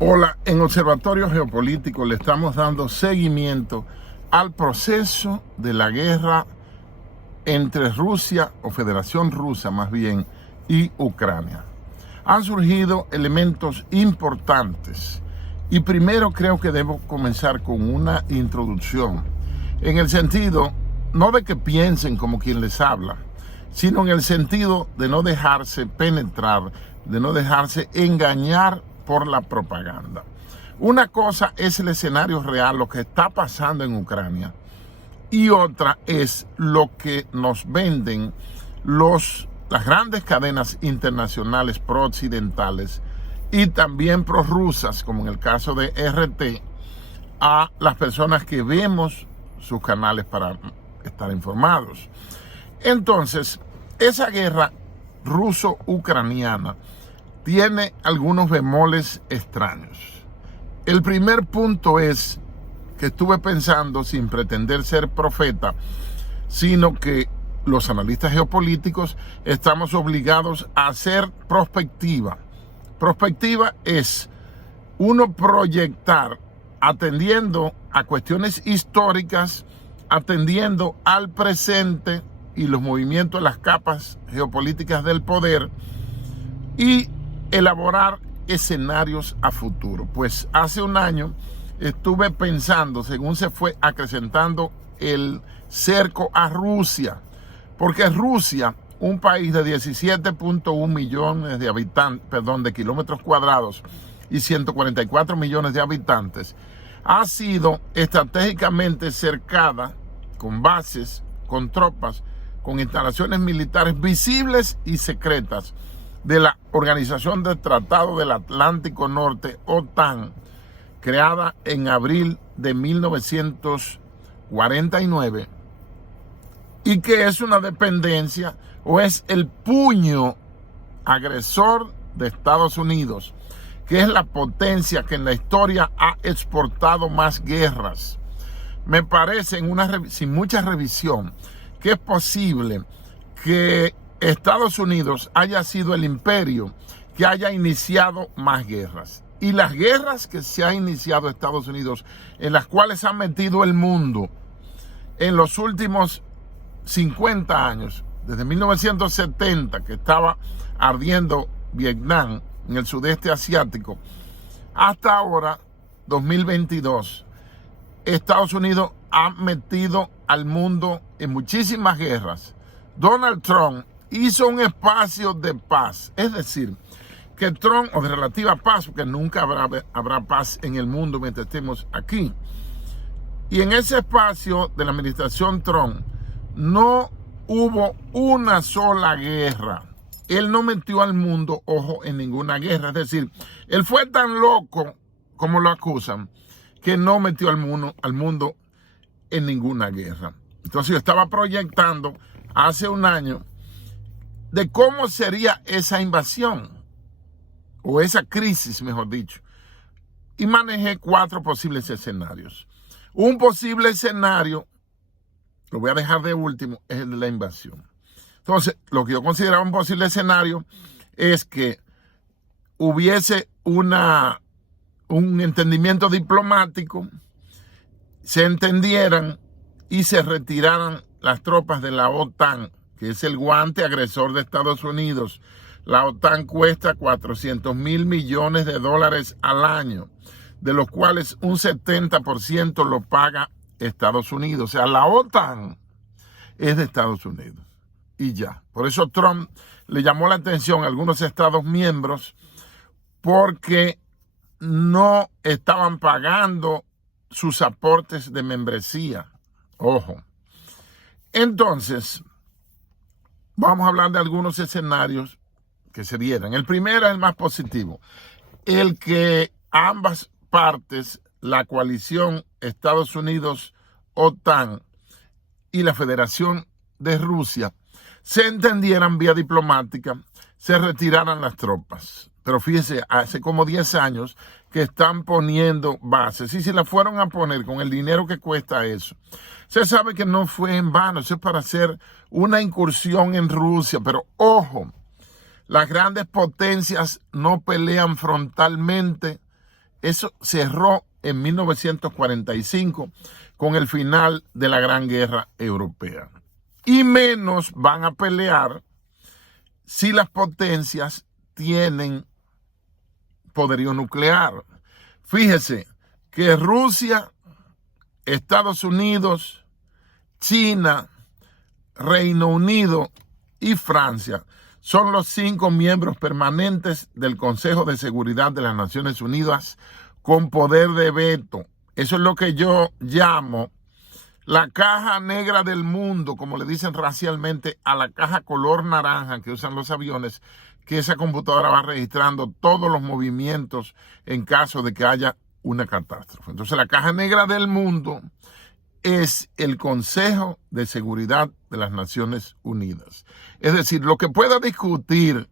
Hola, en Observatorio Geopolítico le estamos dando seguimiento al proceso de la guerra entre Rusia, o Federación Rusa más bien, y Ucrania. Han surgido elementos importantes y primero creo que debo comenzar con una introducción, en el sentido, no de que piensen como quien les habla, sino en el sentido de no dejarse penetrar, de no dejarse engañar por la propaganda. Una cosa es el escenario real, lo que está pasando en Ucrania, y otra es lo que nos venden las grandes cadenas internacionales pro-occidentales y también prorrusas, como en el caso de RT, a las personas que vemos sus canales para estar informados. Entonces, esa guerra ruso-ucraniana tiene algunos bemoles extraños. El primer punto es que estuve pensando, sin pretender ser profeta, sino que los analistas geopolíticos estamos obligados a hacer prospectiva. Prospectiva es uno proyectar atendiendo a cuestiones históricas, atendiendo al presente y los movimientos de las capas geopolíticas del poder, y elaborar escenarios a futuro. Pues hace un año estuve pensando, según se fue acrecentando el cerco a Rusia, porque Rusia, un país de 17.1 millones de habitantes, de kilómetros cuadrados y 144 millones de habitantes, ha sido estratégicamente cercada con bases, con tropas, con instalaciones militares visibles y secretas de la Organización del Tratado del Atlántico Norte, OTAN, creada en abril de 1949, y que es una dependencia o es el puño agresor de Estados Unidos, que es la potencia que en la historia ha exportado más guerras. Me parece, sin mucha revisión, que es posible que Estados Unidos haya sido el imperio que haya iniciado más guerras. Y las guerras que se ha iniciado Estados Unidos, en las cuales ha metido el mundo en los últimos 50 años, desde 1970, que estaba ardiendo Vietnam en el sudeste asiático, hasta ahora, 2022, Estados Unidos ha metido al mundo en muchísimas guerras. Donald Trump hizo un espacio de paz, es decir, que Trump, o de relativa paz, porque nunca habrá paz en el mundo mientras estemos aquí. Y en ese espacio de la administración Trump no hubo una sola guerra. Él no metió al mundo, ojo, en ninguna guerra. Es decir, él fue tan loco, como lo acusan, que no metió al mundo en ninguna guerra. Entonces yo estaba proyectando hace un año de cómo sería esa invasión, o esa crisis, mejor dicho, y manejé 4 posibles escenarios. Un posible escenario, lo voy a dejar de último, es el de la invasión. Entonces, lo que yo consideraba un posible escenario es que hubiese un entendimiento diplomático, se entendieran y se retiraran las tropas de la OTAN, que es el guante agresor de Estados Unidos. La OTAN cuesta $400 mil millones al año, de los cuales un 70% lo paga Estados Unidos. O sea, la OTAN es de Estados Unidos. Y ya. Por eso Trump le llamó la atención a algunos Estados miembros, porque no estaban pagando sus aportes de membresía. Ojo. Entonces, vamos a hablar de algunos escenarios que se dieran. El primero es el más positivo. El que ambas partes, la coalición Estados Unidos-OTAN y la Federación de Rusia, se entendieran vía diplomática, se retiraran las tropas. Pero fíjese, hace como 10 años que están poniendo bases. Y si la fueron a poner con el dinero que cuesta eso, se sabe que no fue en vano. Eso es para hacer una incursión en Rusia. Pero ojo, las grandes potencias no pelean frontalmente Eso cerró en 1945 con el final de la Gran Guerra Europea. Y menos van a pelear si las potencias tienen poderío nuclear. Fíjese que Rusia, Estados Unidos, China, Reino Unido y Francia son los 5 miembros permanentes del Consejo de Seguridad de las Naciones Unidas con poder de veto. Eso es lo que yo llamo la caja negra del mundo, como le dicen racialmente a la caja color naranja que usan los aviones, que esa computadora va registrando todos los movimientos en caso de que haya una catástrofe. Entonces, la caja negra del mundo es el Consejo de Seguridad de las Naciones Unidas. Es decir, lo que pueda discutir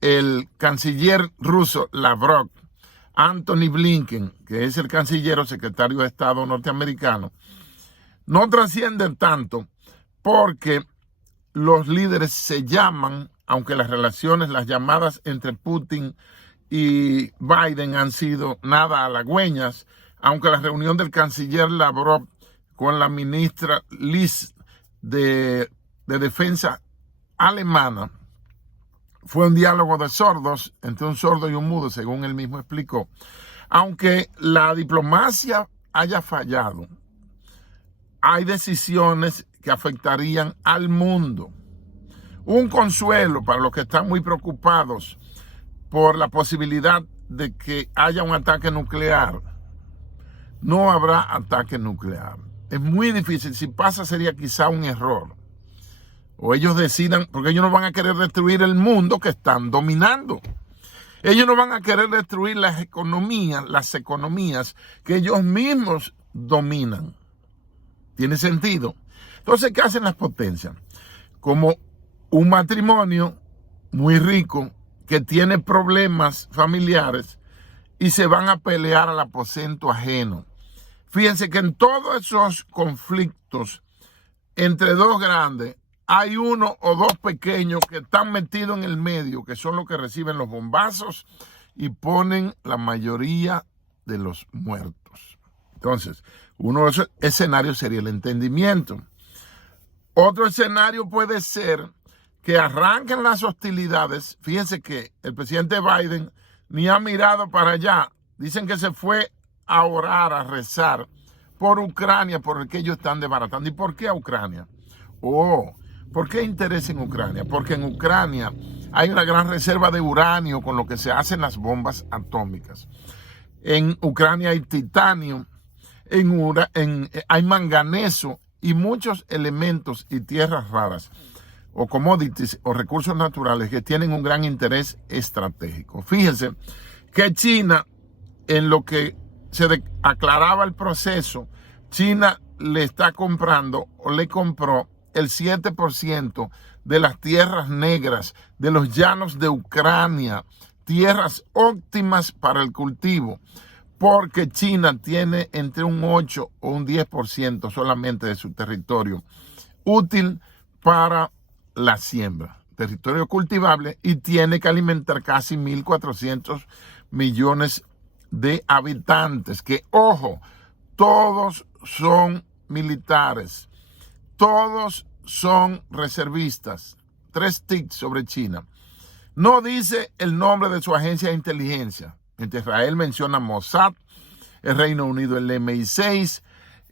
el canciller ruso Lavrov, Antony Blinken, que es el canciller o secretario de Estado norteamericano, no trasciende tanto porque los líderes se llaman, aunque las relaciones, las llamadas entre Putin y Biden han sido nada halagüeñas, aunque la reunión del canciller Lavrov con la ministra Liz de Defensa alemana fue un diálogo de sordos, entre un sordo y un mudo, según él mismo explicó. Aunque la diplomacia haya fallado, hay decisiones que afectarían al mundo. Un consuelo para los que están muy preocupados por la posibilidad de que haya un ataque nuclear. No habrá ataque nuclear. Es muy difícil. Si pasa, sería quizá un error. O ellos decidan, porque ellos no van a querer destruir el mundo que están dominando. Ellos no van a querer destruir las economías que ellos mismos dominan. ¿Tiene sentido? Entonces, ¿qué hacen las potencias? Como un matrimonio muy rico que tiene problemas familiares y se van a pelear al aposento ajeno. Fíjense que en todos esos conflictos entre dos grandes, hay uno o dos pequeños que están metidos en el medio, que son los que reciben los bombazos y ponen la mayoría de los muertos. Entonces, uno de esos escenarios sería el entendimiento. Otro escenario puede ser que arranquen las hostilidades. Fíjense que el presidente Biden ni ha mirado para allá. Dicen que se fue a orar, a rezar por Ucrania, por el que ellos están desbaratando. ¿Y por qué a Ucrania? ¿Por qué interés en Ucrania? Porque en Ucrania hay una gran reserva de uranio con lo que se hacen las bombas atómicas. En Ucrania hay titanio, hay manganeso y muchos elementos y tierras raras o commodities o recursos naturales que tienen un gran interés estratégico. Fíjense que China, en lo que se aclaraba el proceso, China le está comprando o le compró el 7% de las tierras negras de los llanos de Ucrania, tierras óptimas para el cultivo, porque China tiene entre un 8 o un 10% solamente de su territorio útil para la siembra, territorio cultivable, y tiene que alimentar casi 1.400 millones de habitantes, que, ojo, todos son militares, todos son reservistas. 3 tics sobre China. No dice el nombre de su agencia de inteligencia. Israel menciona Mossad, el Reino Unido el MI6,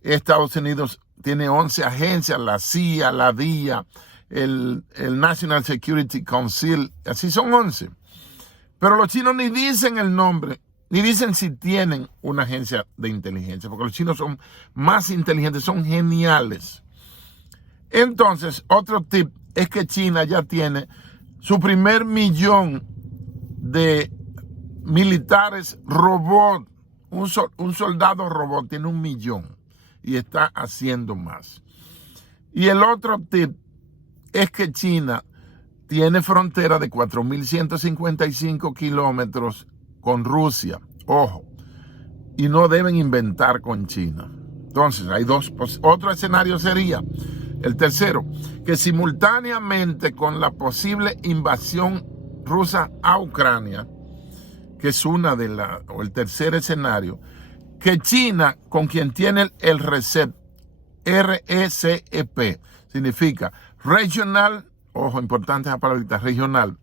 Estados Unidos tiene 11 agencias, la CIA, la DIA, el National Security Council, así son 11. Pero los chinos ni dicen el nombre, ni dicen si tienen una agencia de inteligencia, porque los chinos son más inteligentes, son geniales. Entonces, otro tip es que China ya tiene su primer 1.000.000 de militares robot. Un soldado robot tiene 1.000.000 y está haciendo más. Y el otro tip es que China tiene frontera de 4.155 kilómetros con Rusia. Ojo, y no deben inventar con China. Entonces, hay dos. Otro escenario sería, el tercero, que simultáneamente con la posible invasión rusa a Ucrania, que es o el tercer escenario, que China, con quien tiene el RCEP, RECEP, significa Regional, ojo, importante esa palabrita, regional,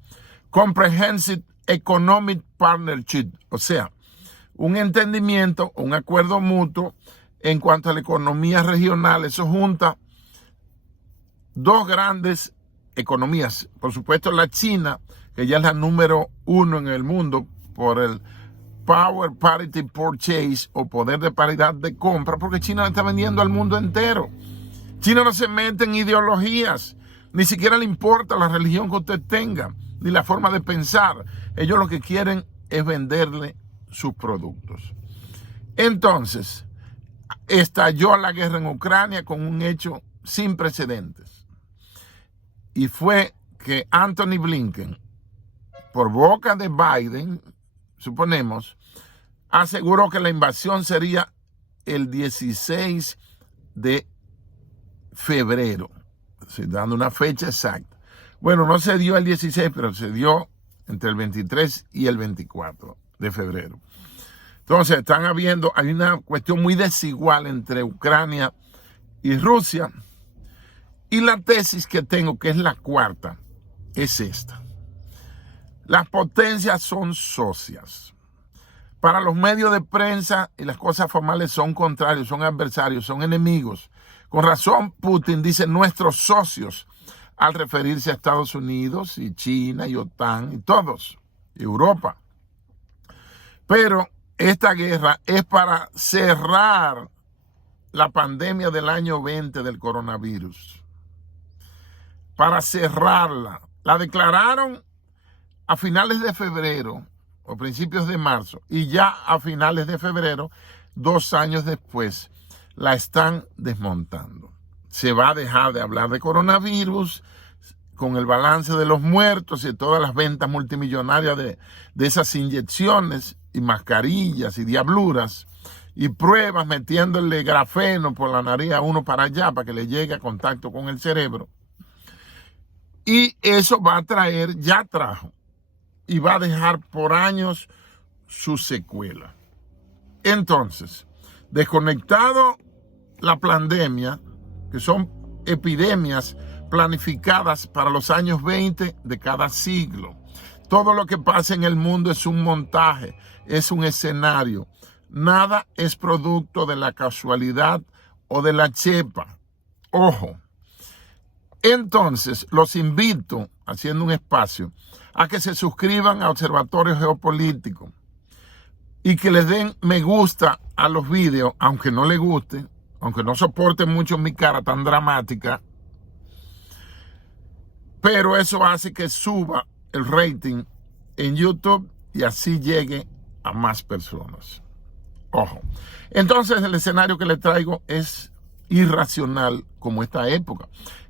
Comprehensive Economic Partnership, o sea, un entendimiento, un acuerdo mutuo en cuanto a la economía regional. Eso junta dos grandes economías. Por supuesto, la China, que ya es la número 1 en el mundo por el Power Parity Purchase o poder de paridad de compra, porque China le está vendiendo al mundo entero. China no se mete en ideologías, ni siquiera le importa la religión que usted tenga, ni la forma de pensar. Ellos lo que quieren es venderle sus productos. Entonces, estalló la guerra en Ucrania con un hecho sin precedentes. Y fue que Anthony Blinken, por boca de Biden, suponemos, aseguró que la invasión sería el 16 de febrero, dando una fecha exacta. Bueno, no se dio el 16, pero se dio entre el 23 y el 24 de febrero. Entonces, hay una cuestión muy desigual entre Ucrania y Rusia. Y la tesis que tengo, que es la cuarta, es esta. Las potencias son socias. Para los medios de prensa y las cosas formales son contrarios, son adversarios, son enemigos. Con razón, Putin dice nuestros socios al referirse a Estados Unidos y China y OTAN y todos, y Europa. Pero esta guerra es para cerrar la pandemia del año 20 del coronavirus. Para cerrarla. La declararon a finales de febrero o principios de marzo, y ya a finales de febrero, 2 años después, la están desmontando. Se va a dejar de hablar de coronavirus con el balance de los muertos y todas las ventas multimillonarias de esas inyecciones y mascarillas y diabluras y pruebas metiéndole grafeno por la nariz a uno para allá para que le llegue a contacto con el cerebro. Y eso va a traer, ya trajo, y va a dejar por años su secuela. Entonces, desconectado la pandemia, que son epidemias planificadas para los años 20 de cada siglo. Todo lo que pasa en el mundo es un montaje, es un escenario. Nada es producto de la casualidad o de la chepa. Ojo. Entonces, los invito, haciendo un espacio, a que se suscriban a Observatorio Geopolítico y que les den me gusta a los vídeos, aunque no les guste, aunque no soporten mucho mi cara tan dramática, pero eso hace que suba el rating en YouTube y así llegue a más personas. Ojo. Entonces, el escenario que les traigo es irracional como esta época.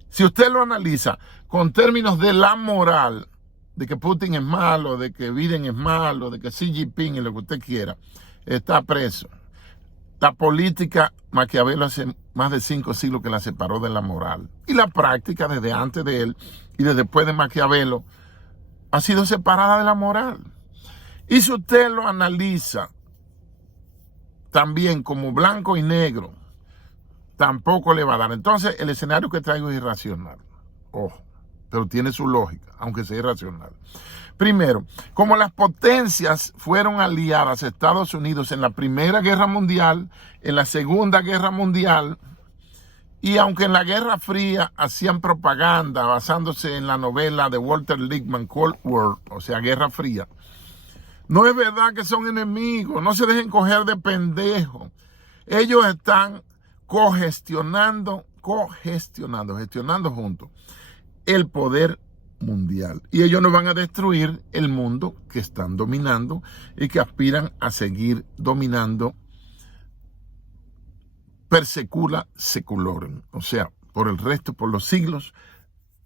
Si usted lo analiza con términos de la moral, de que Putin es malo, de que Biden es malo, de que Xi Jinping y lo que usted quiera, está preso. La política, Maquiavelo hace más de 5 siglos que la separó de la moral. Y la práctica desde antes de él y desde después de Maquiavelo ha sido separada de la moral. Y si usted lo analiza también como blanco y negro, tampoco le va a dar. Entonces, el escenario que traigo es irracional. Ojo, pero tiene su lógica, aunque sea irracional. Primero, como las potencias fueron aliadas a Estados Unidos en la Primera Guerra Mundial, en la Segunda Guerra Mundial, y aunque en la Guerra Fría hacían propaganda basándose en la novela de Walter Lippmann, Cold War, o sea, Guerra Fría, no es verdad que son enemigos, no se dejen coger de pendejos. Ellos están gestionando juntos el poder mundial. Y ellos no van a destruir el mundo que están dominando y que aspiran a seguir dominando per secula seculorum, o sea, por el resto, por los siglos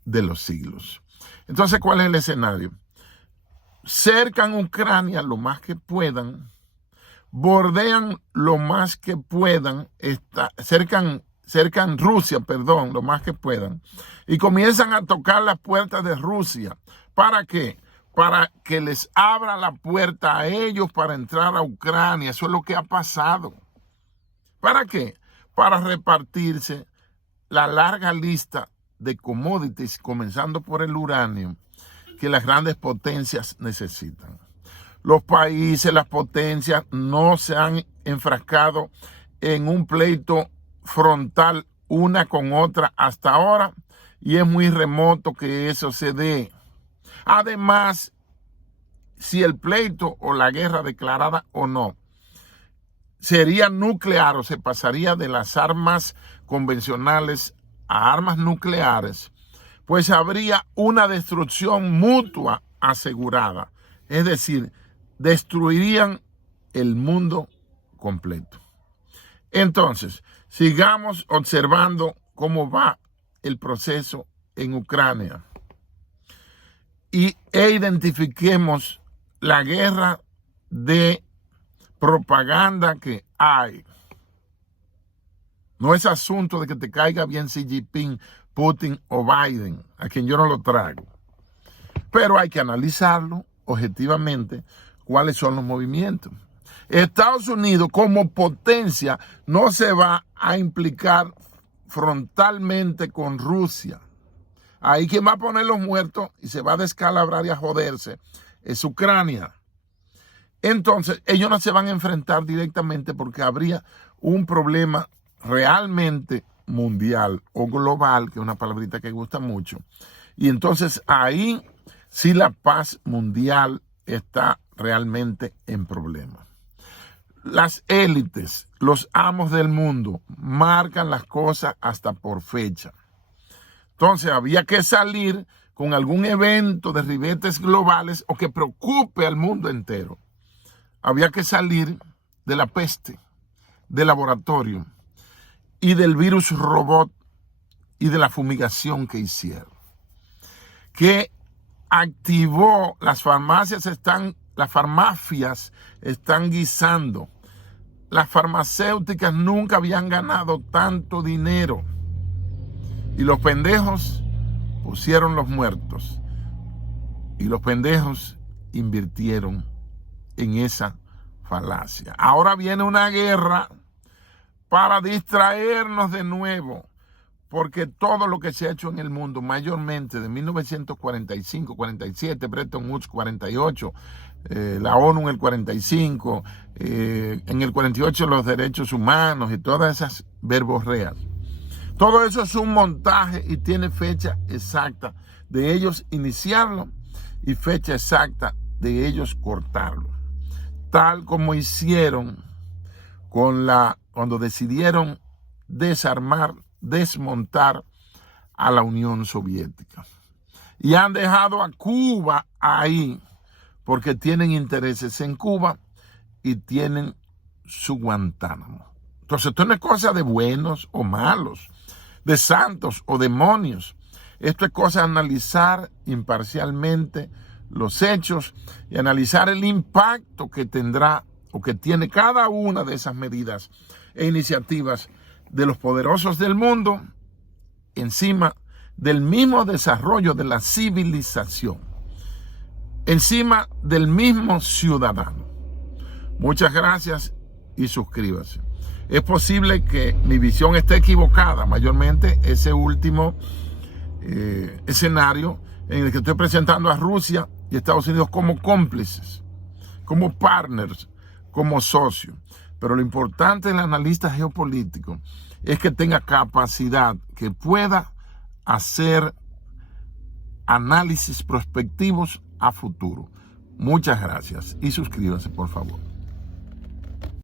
de los siglos. Entonces, ¿cuál es el escenario? Cercan Ucrania lo más que puedan, bordean lo más que puedan, cercan Rusia, lo más que puedan, y comienzan a tocar las puertas de Rusia. ¿Para qué? para que les abra la puerta a ellos para entrar a Ucrania. Eso es lo que ha pasado. ¿Para qué? Para repartirse la larga lista de commodities, comenzando por el uranio, que las grandes potencias necesitan. Los países, las potencias, no se han enfrascado en un pleito frontal una con otra hasta ahora, y es muy remoto que eso se dé. Además, si el pleito o la guerra declarada o no sería nuclear o se pasaría de las armas convencionales a armas nucleares, pues habría una destrucción mutua asegurada. Es decir, destruirían el mundo completo. Entonces, sigamos observando cómo va el proceso en Ucrania e identifiquemos la guerra de propaganda que hay. No es asunto de que te caiga bien Xi Jinping, Putin o Biden, a quien yo no lo traigo. Pero hay que analizarlo objetivamente, cuáles son los movimientos. Estados Unidos como potencia no se va a implicar frontalmente con Rusia. Ahí quien va a poner los muertos y se va a descalabrar y a joderse es Ucrania. Entonces, ellos no se van a enfrentar directamente porque habría un problema realmente mundial o global, que es una palabrita que gusta mucho. Y entonces ahí sí la paz mundial está realmente en problemas. Las élites, los amos del mundo, marcan las cosas hasta por fecha. Entonces había que salir con algún evento de ribetes globales o que preocupe al mundo entero. Había que salir de la peste, del laboratorio y del virus robot y de la fumigación que hicieron, que activó, las farmacias están guisando. Las farmacéuticas nunca habían ganado tanto dinero. Y los pendejos pusieron los muertos. Y los pendejos invirtieron en esa falacia. Ahora viene una guerra para distraernos de nuevo. Porque todo lo que se ha hecho en el mundo, mayormente de 1945, 47, Bretton Woods 48, la ONU en el 45, en el 48 los derechos humanos y todas esas verborreas. Todo eso es un montaje y tiene fecha exacta de ellos iniciarlo y fecha exacta de ellos cortarlo. Tal como hicieron cuando decidieron desmontar a la Unión Soviética. Y han dejado a Cuba ahí porque tienen intereses en Cuba y tienen su Guantánamo. Entonces, esto no es cosa de buenos o malos, de santos o demonios. Esto es cosa de analizar imparcialmente los hechos y analizar el impacto que tendrá o que tiene cada una de esas medidas e iniciativas de los poderosos del mundo encima del mismo desarrollo de la civilización, encima del mismo ciudadano. Muchas gracias y suscríbase. Es posible que mi visión esté equivocada, mayormente ese último escenario en el que estoy presentando a Rusia y Estados Unidos como cómplices, como partners, como socios. Pero lo importante del analista geopolítico es que tenga capacidad, que pueda hacer análisis prospectivos a futuro. Muchas gracias y suscríbanse, por favor.